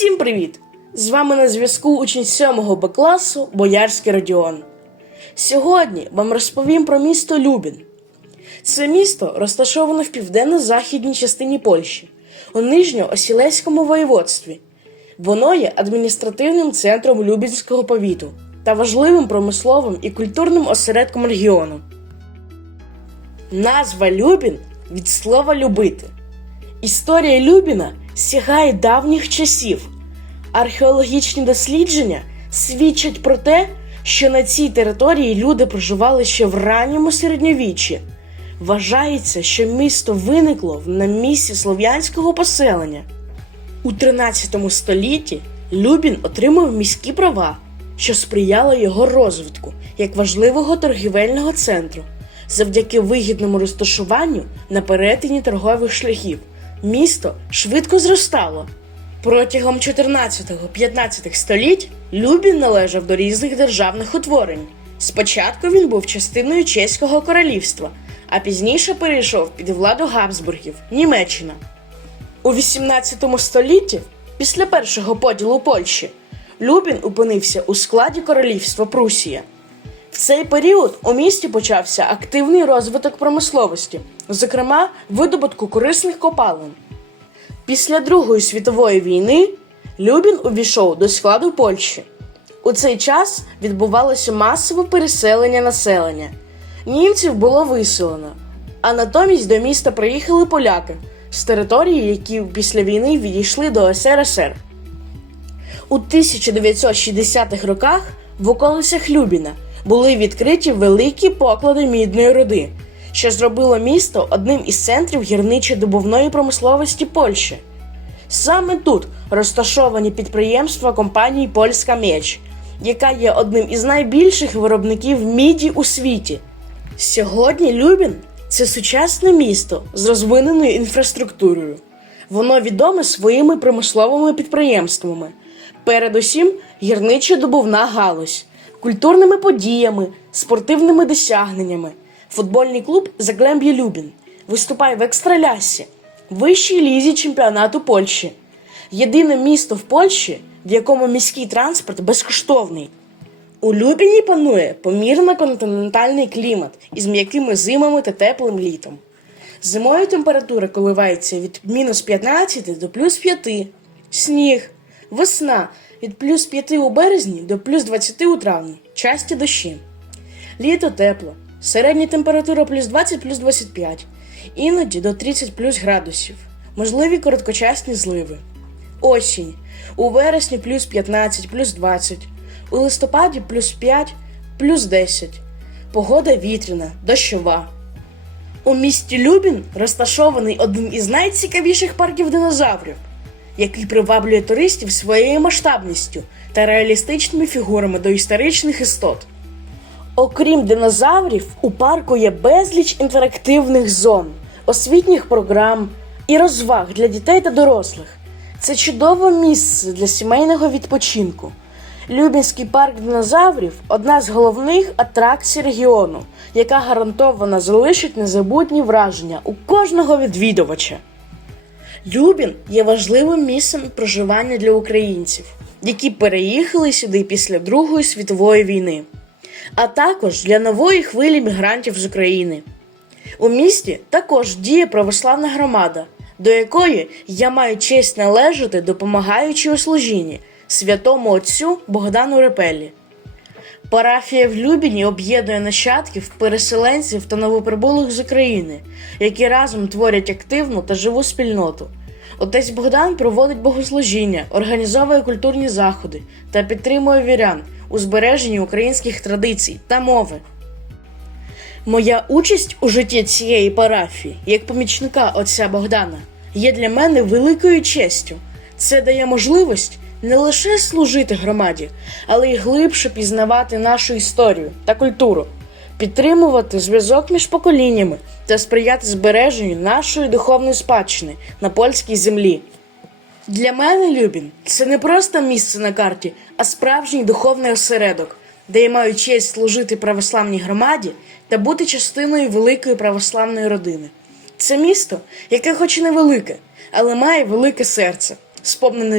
Всім привіт! З вами на зв'язку учень 7 Б класу Боярський Родіон. Сьогодні вам розповім про місто Любін. Це місто розташоване в південно-західній частині Польщі, у Нижньоосілеському воєводстві. Воно є адміністративним центром Любінського повіту та важливим промисловим і культурним осередком регіону. Назва Любін від слова любити. Історія Любіна сягає давніх часів. Археологічні дослідження свідчать про те, що на цій території люди проживали ще в ранньому середньовіччі. Вважається, що місто виникло на місці слов'янського поселення. У 13 столітті Любін отримав міські права, що сприяло його розвитку як важливого торгівельного центру. Завдяки вигідному розташуванню на перетині торгових шляхів місто швидко зростало. Протягом 14-15 століть Любін належав до різних державних утворень. Спочатку він був частиною Чеського королівства, а пізніше перейшов під владу Габсбургів, Німеччина. У 18 столітті, після першого поділу Польщі, Любін опинився у складі королівства Прусія. Цей період у місті почався активний розвиток промисловості, зокрема видобутку корисних копалин. Після Другої світової війни Любін увійшов до складу Польщі. У цей час відбувалося масове переселення населення. Німців було виселено, а натомість до міста приїхали поляки з території, які після війни відійшли до СРСР. У 1960-х роках в околицях Любіна були відкриті великі поклади мідної руди, що зробило місто одним із центрів гірничо-добувної промисловості Польщі. Саме тут розташовані підприємства компанії Польська Меч, яка є одним із найбільших виробників міді у світі. Сьогодні Любін це сучасне місто з розвиненою інфраструктурою. Воно відоме своїми промисловими підприємствами, передусім гірничо-добувна галузь, культурними подіями, спортивними досягненнями. Футбольний клуб Заглемб'я Любін виступає в екстралясі, вищій лізі чемпіонату Польщі. Єдине місто в Польщі, в якому міський транспорт безкоштовний. У Любіні панує помірно континентальний клімат із м'якими зимами та теплим літом. Зимою температура коливається від мінус 15 до плюс 5, сніг, весна від плюс 5 у березні до плюс 20 у травні, часті дощі. Літо тепло, середня температура плюс 20 плюс 25, іноді до 30 плюс градусів, можливі короткочасні зливи. Осінь. У вересні плюс 15, плюс 20, у листопаді плюс 5, плюс 10. Погода вітряна, дощова. У місті Любін розташований один із найцікавіших парків динозаврів, який приваблює туристів своєю масштабністю та реалістичними фігурами доісторичних істот. Окрім динозаврів, у парку є безліч інтерактивних зон, освітніх програм і розваг для дітей та дорослих. Це чудове місце для сімейного відпочинку. Любінський парк динозаврів одна з головних атракцій регіону, яка гарантовано залишить незабутні враження у кожного відвідувача. Любін є важливим місцем проживання для українців, які переїхали сюди після Другої світової війни, а також для нової хвилі мігрантів з України. У місті також діє православна громада, до якої я маю честь належати, допомагаючи у служінні святому отцю Богдану Репелі. Парафія в Любіні об'єднує нащадків, переселенців та новоприбулих з України, які разом творять активну та живу спільноту. Отець Богдан проводить богослужіння, організовує культурні заходи та підтримує вірян у збереженні українських традицій та мови. Моя участь у житті цієї парафії, як помічника отця Богдана, є для мене великою честю. Це дає можливість не лише служити громаді, але й глибше пізнавати нашу історію та культуру, підтримувати зв'язок між поколіннями та сприяти збереженню нашої духовної спадщини на польській землі. Для мене Любін це не просто місце на карті, а справжній духовний осередок, де я маю честь служити православній громаді та бути частиною великої православної родини. Це місто, яке хоч і невелике, але має велике серце, сповнене